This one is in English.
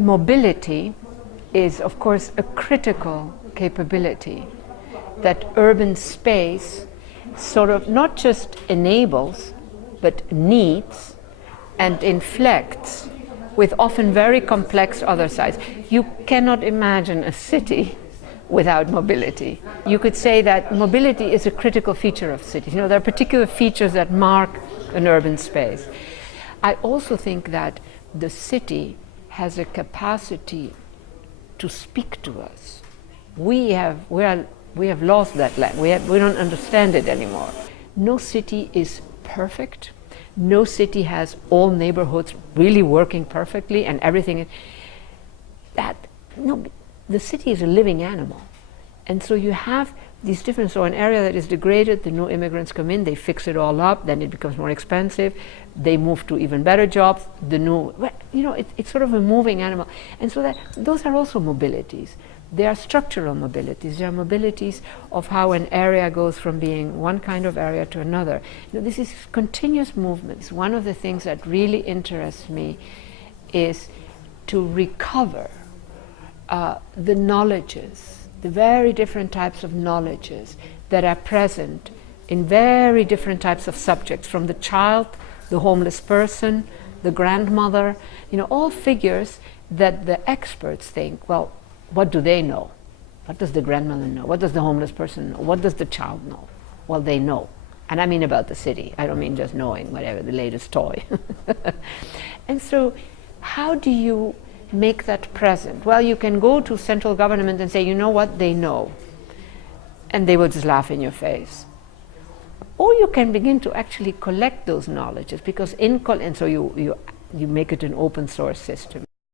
Mobility is, of course, a critical capability that urban space sort of not just enables, but needs and inflects with often very complex other sides. You cannot imagine a city without mobility. You could say that mobility is a critical feature of cities. You know, there are particular features that mark an urban space. I also think that the city has a capacity to speak to us. We have lost that language. We don't understand it anymore. No city is perfect. No city has all neighborhoods really working perfectly and everything. The city is a living animal. And so you have these different, so an area that is degraded, the new immigrants come in, they fix it all up, then it becomes more expensive, they move to even better jobs, it's sort of a moving animal. And so those are also mobilities. They are structural mobilities. They are mobilities of how an area goes from being one kind of area to another. This is continuous movements. One of the things that really interests me is to recover the knowledges, the very different types of knowledges that are present in very different types of subjects, from the child, the homeless person, the grandmother, all figures that the experts think, well, what do they know? What does the grandmother know? What does the homeless person know? What does the child know? Well, they know. And I mean about the city. I don't mean just knowing whatever, the latest toy. And so how do you make that present? Well, you can go to central government and say, you know what, they know. And they will just laugh in your face. Or you can begin to actually collect those knowledges, because and so you make it an open source system.